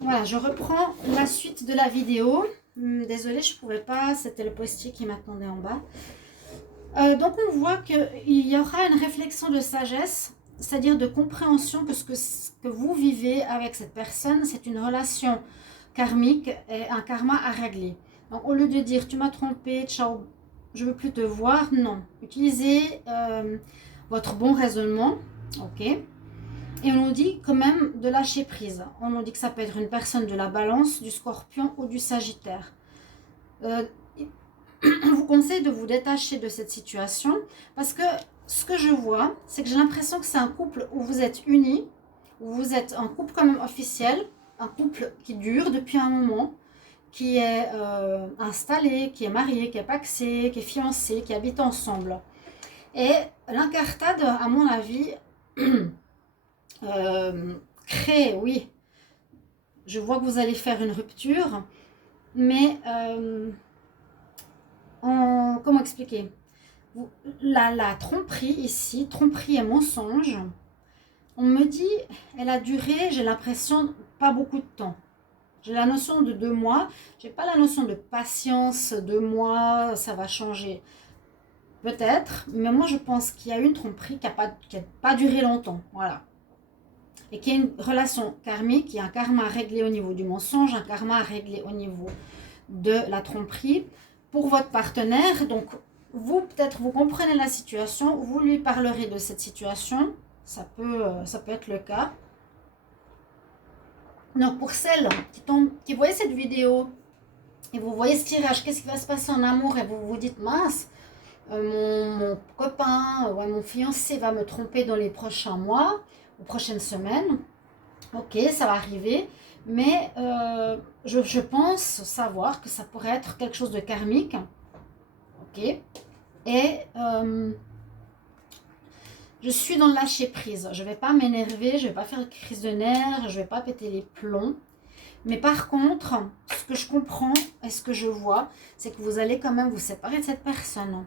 Voilà, je reprends la suite de la vidéo. Désolée, je ne pouvais pas, c'était le postier qui m'attendait en bas. Donc on voit qu'il y aura une réflexion de sagesse, c'est-à-dire de compréhension que ce que vous vivez avec cette personne, c'est une relation karmique et un karma à régler. Donc au lieu de dire tu m'as trompé, ciao, je ne veux plus te voir, non. Utilisez votre bon raisonnement, ok. Et on nous dit quand même de lâcher prise. On nous dit que ça peut être une personne de la balance, du scorpion ou du sagittaire. On vous conseille de vous détacher de cette situation parce que ce que je vois, c'est que j'ai l'impression que c'est un couple où vous êtes unis, où vous êtes un couple quand même officiel, un couple qui dure depuis un moment, qui est installé, qui est marié, qui est pacsé, qui est fiancé, qui habite ensemble. Et l'incartade, à mon avis, crée, oui, je vois que vous allez faire une rupture, mais comment expliquer, la tromperie ici, tromperie et mensonge, on me dit, elle a duré, j'ai l'impression, pas beaucoup de temps. J'ai la notion de 2 mois, j'ai pas la notion de patience, 2 mois, ça va changer. Peut-être, mais moi je pense qu'il y a une tromperie qui n'a pas duré longtemps, voilà. Et qu'il y a une relation karmique, il y a un karma à régler au niveau du mensonge, un karma à régler au niveau de la tromperie pour votre partenaire. Donc vous, peut-être, vous comprenez la situation, vous lui parlerez de cette situation, ça peut être le cas. Donc pour celles qui voient cette vidéo et vous voyez ce tirage, qu'est-ce qui va se passer en amour et vous vous dites mince, mon copain ou mon fiancé va me tromper dans les prochains mois ou prochaines semaines, ok, ça va arriver, mais je pense savoir que ça pourrait être quelque chose de karmique, ok, et je suis dans le lâcher prise. Je ne vais pas m'énerver, je ne vais pas faire une crise de nerfs, je ne vais pas péter les plombs. Mais par contre, ce que je comprends et ce que je vois, c'est que vous allez quand même vous séparer de cette personne.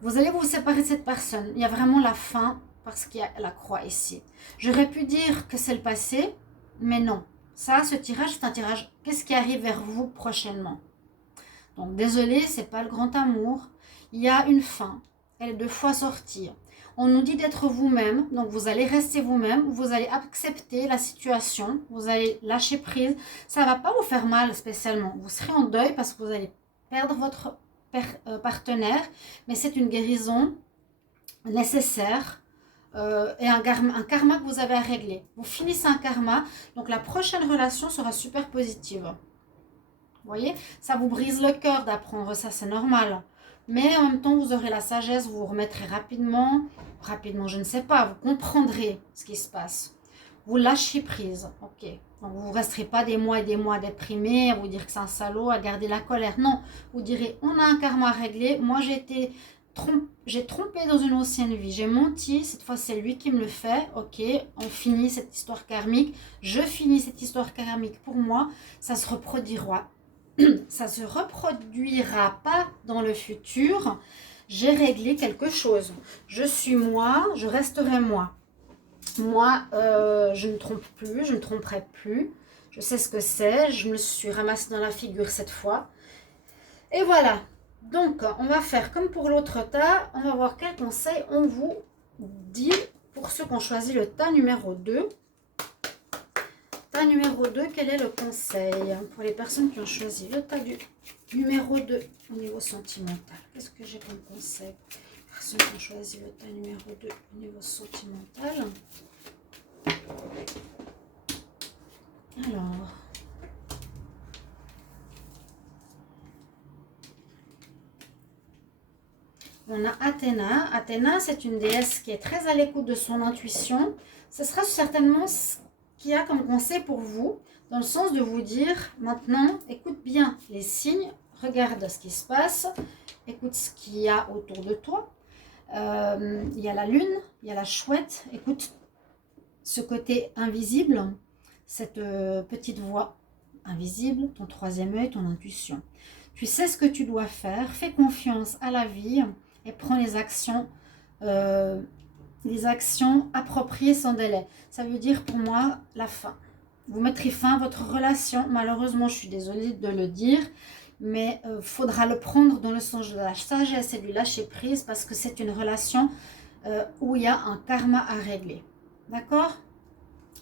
Vous allez vous séparer de cette personne. Il y a vraiment la fin parce qu'il y a la croix ici. J'aurais pu dire que c'est le passé, mais non. Ça, ce tirage, c'est un tirage. Qu'est-ce qui arrive vers vous prochainement? Donc, désolé, c'est pas le grand amour. Il y a une fin. Elle est 2 fois sortie. On nous dit d'être vous-même, donc vous allez rester vous-même, vous allez accepter la situation, vous allez lâcher prise. Ça ne va pas vous faire mal spécialement. Vous serez en deuil parce que vous allez perdre votre partenaire, mais c'est une guérison nécessaire et un karma que vous avez à régler. Vous finissez un karma, donc la prochaine relation sera super positive. Vous voyez, ça vous brise le cœur d'apprendre ça, c'est normal. Mais en même temps, vous aurez la sagesse, vous vous remettrez rapidement, je ne sais pas, vous comprendrez ce qui se passe. Vous lâchez prise, ok. Donc vous ne resterez pas des mois et des mois déprimés, à vous dire que c'est un salaud, à garder la colère. Non, vous direz, on a un karma à régler. Moi, j'ai trompé dans une ancienne vie, j'ai menti, cette fois c'est lui qui me le fait, ok, on finit cette histoire karmique, je finis cette histoire karmique pour moi, ça se reproduira pas dans le futur. J'ai réglé quelque chose. Je suis moi, je resterai moi. Moi, je ne trompe plus, je ne tromperai plus. Je sais ce que c'est, je me suis ramassée dans la figure cette fois. Et voilà. Donc, on va faire comme pour l'autre tas. On va voir quel conseil on vous dit pour ceux qui ont choisi le tas numéro 2. Tas numéro 2, quel est le conseil pour les personnes qui ont choisi le tas numéro 2 au niveau sentimental? Qu'est-ce que j'ai comme conseil pour les personnes qui ont choisi le tas numéro 2 au niveau sentimental? Alors, on a Athéna. Athéna, c'est une déesse qui est très à l'écoute de son intuition. Ce sera certainement ce qu'il y a comme conseil pour vous, dans le sens de vous dire, maintenant, écoute bien les signes, regarde ce qui se passe, écoute ce qu'il y a autour de toi. Il y a la lune, il y a la chouette, écoute ce côté invisible, cette petite voix invisible, ton troisième œil, ton intuition. Tu sais ce que tu dois faire, fais confiance à la vie et prends les actions appropriées sans délai. Ça veut dire pour moi la fin. vous mettrez fin à votre relation. Malheureusement, je suis désolée de le dire, mais il faudra le prendre dans le sens de la sagesse et du lâcher prise parce que c'est une relation où il y a un karma à régler. D'accord?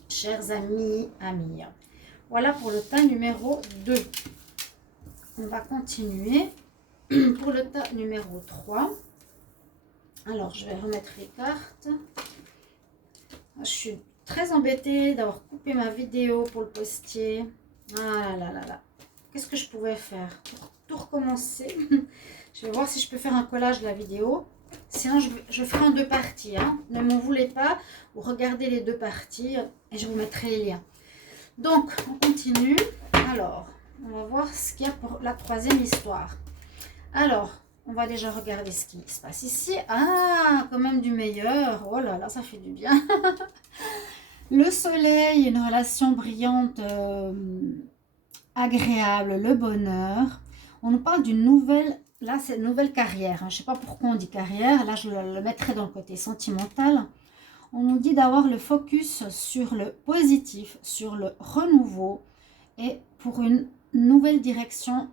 Chers amis, amies. Voilà pour le tas numéro 2. On va continuer pour le tas numéro 3. Alors, je vais remettre les cartes. Je suis très embêtée d'avoir coupé ma vidéo pour le postier. Ah là là là. Qu'est-ce que je pouvais faire pour tout recommencer? Je vais voir si je peux faire un collage de la vidéo. Sinon, je ferai en 2 parties. Hein. Ne m'en voulez pas. Vous regardez les 2 parties et je vous mettrai les liens. Donc, on continue. Alors, on va voir ce qu'il y a pour la 3e histoire. Alors, on va déjà regarder ce qui se passe ici. Ah, quand même du meilleur. Oh là là, ça fait du bien. Le soleil, une relation brillante, agréable, le bonheur. On nous parle d'une nouvelle, là c'est une nouvelle carrière. Je ne sais pas pourquoi on dit carrière. Là, je le mettrai dans le côté sentimental. On nous dit d'avoir le focus sur le positif, sur le renouveau et pour une nouvelle direction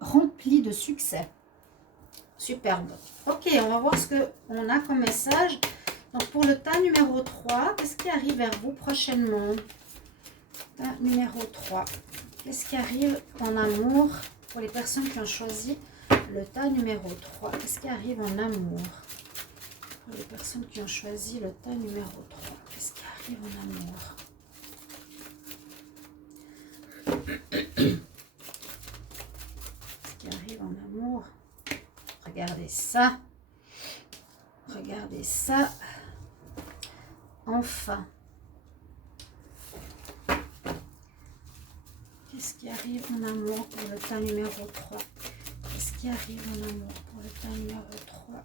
remplie de succès. Superbe. Ok, on va voir ce qu'on a comme message. Donc pour le tas numéro 3, qu'est-ce qui arrive vers vous prochainement? Tas numéro 3. Qu'est-ce qui arrive en amour pour les personnes qui ont choisi le tas numéro 3? Qu'est-ce qui arrive en amour pour les personnes qui ont choisi le tas numéro 3? Qu'est-ce qui arrive en amour? Qu'est-ce qui arrive en amour? Regardez ça. Regardez ça. Enfin. Qu'est-ce qui arrive en amour pour le tas numéro 3? Qu'est-ce qui arrive en amour pour le tas numéro 3?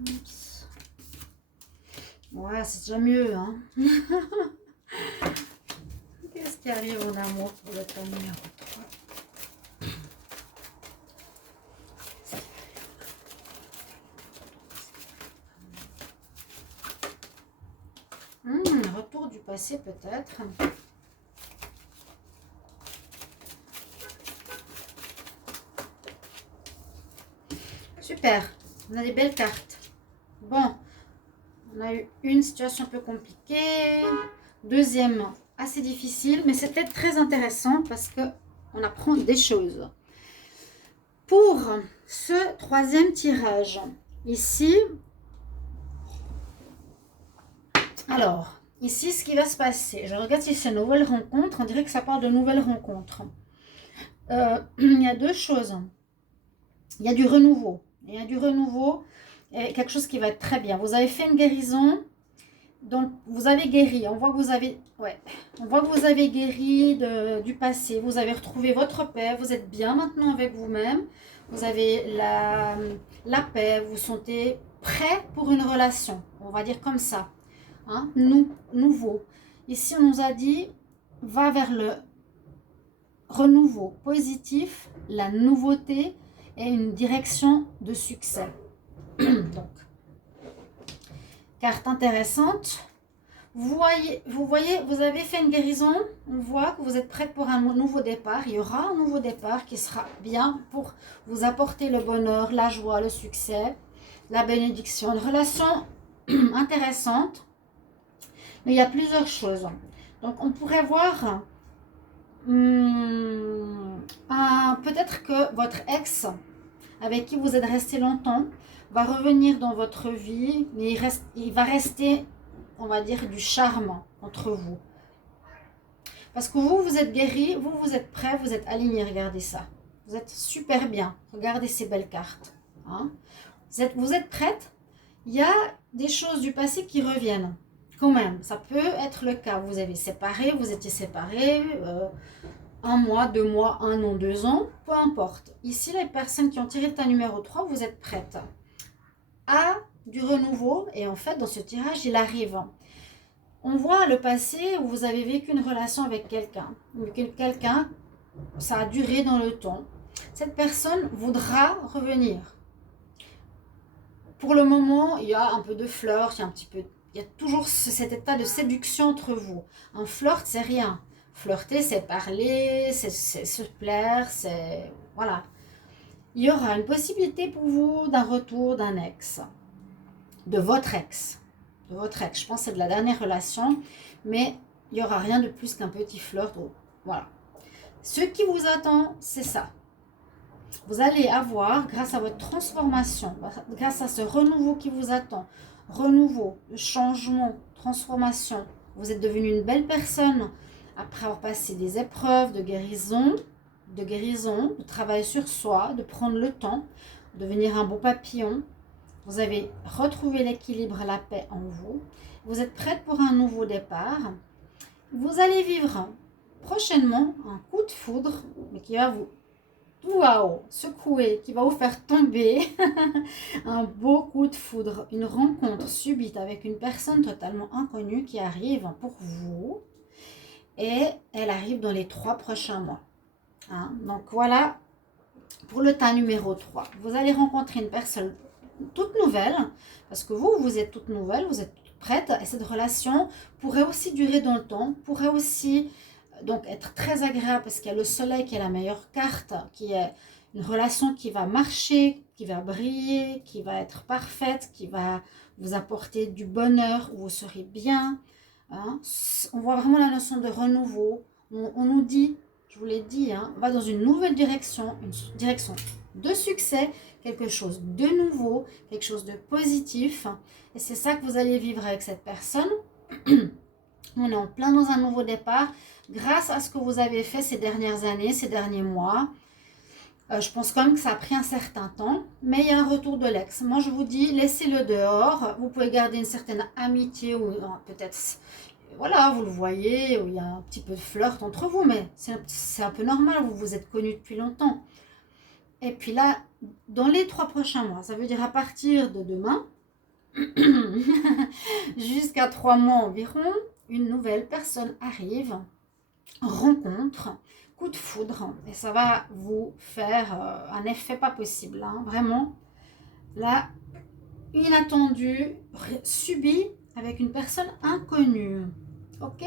Oups. Ouais, c'est déjà mieux, hein. Qu'est-ce qui arrive en amour pour le tas numéro 3? Retour du passé peut-être. Super, on a des belles cartes. Bon, on a eu une situation un peu compliquée. Deuxième, assez difficile, mais c'est peut-être très intéressant parce qu'on apprend des choses. Pour ce 3e tirage, ici, alors, ici, ce qui va se passer, je regarde si c'est une nouvelle rencontre, on dirait que ça parle de nouvelles rencontres. Il y a 2 choses. Il y a du renouveau. Il y a du renouveau, et quelque chose qui va être très bien. Vous avez fait une guérison, donc vous avez guéri. On voit que vous avez, guéri du passé. Vous avez retrouvé votre paix. Vous êtes bien maintenant avec vous-même. Vous avez la paix. Vous vous sentez prêt pour une relation. On va dire comme ça. Hein, nouveau. Ici, on nous a dit, va vers le renouveau positif, la nouveauté et une direction de succès. Donc, carte intéressante. Vous voyez, vous avez fait une guérison. On voit que vous êtes prête pour un nouveau départ. Il y aura un nouveau départ qui sera bien pour vous apporter le bonheur, la joie, le succès, la bénédiction. Une relation intéressante. Mais il y a plusieurs choses. Donc, on pourrait voir peut-être que votre ex, avec qui vous êtes resté longtemps, va revenir dans votre vie, mais il va rester, on va dire, du charme entre vous. Parce que vous êtes guéri, vous êtes prêt, vous êtes aligné, regardez ça. Vous êtes super bien, regardez ces belles cartes. Hein. Vous êtes prête, il y a des choses du passé qui reviennent. Quand même, ça peut être le cas. Vous avez séparé, vous étiez séparés, 1 mois, 2 mois, 1 an, 2 ans, peu importe. Ici, les personnes qui ont tiré le tas numéro 3, vous êtes prêtes à du renouveau. Et en fait, dans ce tirage, il arrive. On voit le passé où vous avez vécu une relation avec quelqu'un. Quelqu'un, ça a duré dans le temps. Cette personne voudra revenir. Pour le moment, il y a un peu de fleurs, il y il y a toujours cet état de séduction entre vous. Un flirt, c'est rien. Flirter, c'est parler, c'est se plaire, c'est... Voilà. Il y aura une possibilité pour vous d'un retour d'un ex, de votre ex. De votre ex. Je pense que c'est de la dernière relation, mais il n'y aura rien de plus qu'un petit flirt. Voilà. Ce qui vous attend, c'est ça. Vous allez avoir, grâce à votre transformation, grâce à ce renouveau qui vous attend, renouveau, changement, transformation, vous êtes devenu une belle personne après avoir passé des épreuves de guérison, de travail sur soi, de prendre le temps, de devenir un beau papillon. Vous avez retrouvé l'équilibre, la paix en vous. Vous êtes prête pour un nouveau départ. Vous allez vivre prochainement un coup de foudre, mais qui va vous secouer, qui va vous faire tomber. Un beau coup de foudre, une rencontre subite avec une personne totalement inconnue qui arrive pour vous. Et elle arrive dans les 3 prochains mois. Donc voilà, pour le tas numéro 3. Vous allez rencontrer une personne toute nouvelle, parce que vous êtes toute nouvelle, vous êtes toute prête, et cette relation pourrait aussi durer dans le temps, pourrait aussi donc être très agréable, parce qu'il y a le soleil qui est la meilleure carte, qui est une relation qui va marcher, qui va briller, qui va être parfaite, qui va vous apporter du bonheur, où vous serez bien. On voit vraiment la notion de renouveau. On nous dit, je vous l'ai dit, on va dans une nouvelle direction, une direction de succès, quelque chose de nouveau, quelque chose de positif. Et c'est ça que vous allez vivre avec cette personne. On est en plein dans un nouveau départ, grâce à ce que vous avez fait ces dernières années, ces derniers mois. Je pense quand même que ça a pris un certain temps, mais il y a un retour de l'ex. Moi, je vous dis, laissez-le dehors. Vous pouvez garder une certaine amitié, ou peut-être, voilà, vous le voyez, où il y a un petit peu de flirt entre vous, mais c'est un peu normal, vous vous êtes connus depuis longtemps. Et puis là, dans les 3 prochains mois, ça veut dire à partir de demain, jusqu'à 3 mois environ, une nouvelle personne arrive, rencontre, coup de foudre, et ça va vous faire un effet pas possible, vraiment. Là, inattendu, subi avec une personne inconnue. Ok?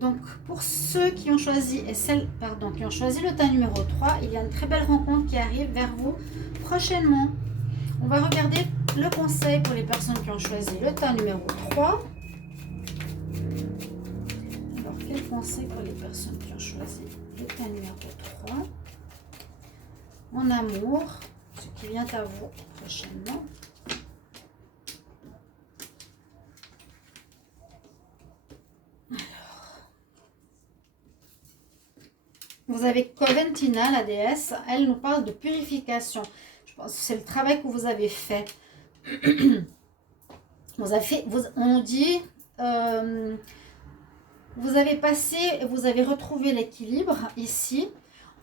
Donc, pour ceux qui ont choisi, qui ont choisi le tas numéro 3, il y a une très belle rencontre qui arrive vers vous prochainement. On va regarder le conseil pour les personnes qui ont choisi le tas numéro 3. Alors, quel conseil pour les personnes qui ont choisi le tas numéro 3 en amour, ce qui vient à vous prochainement. Vous avez Coventina, la déesse, elle nous parle de purification. Je pense que c'est le travail que vous avez fait. On dit, vous avez passé et vous avez retrouvé l'équilibre ici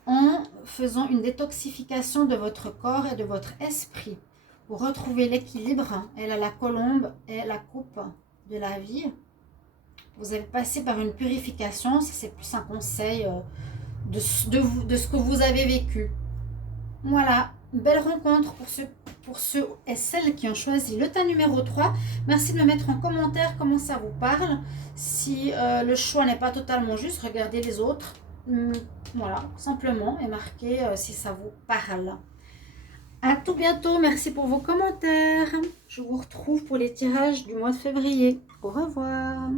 en faisant une détoxification de votre corps et de votre esprit. Pour retrouver l'équilibre, elle a la colombe et la coupe de la vie. Vous avez passé par une purification, c'est plus un conseil de ce que vous avez vécu. Voilà, belle rencontre pour ceux et celles qui ont choisi le tas numéro 3. Merci de me mettre en commentaire comment ça vous parle. Si le choix n'est pas totalement juste, regardez les autres. Voilà, simplement, et marquez si ça vous parle. À tout bientôt, merci pour vos commentaires. Je vous retrouve pour les tirages du mois de février. Au revoir.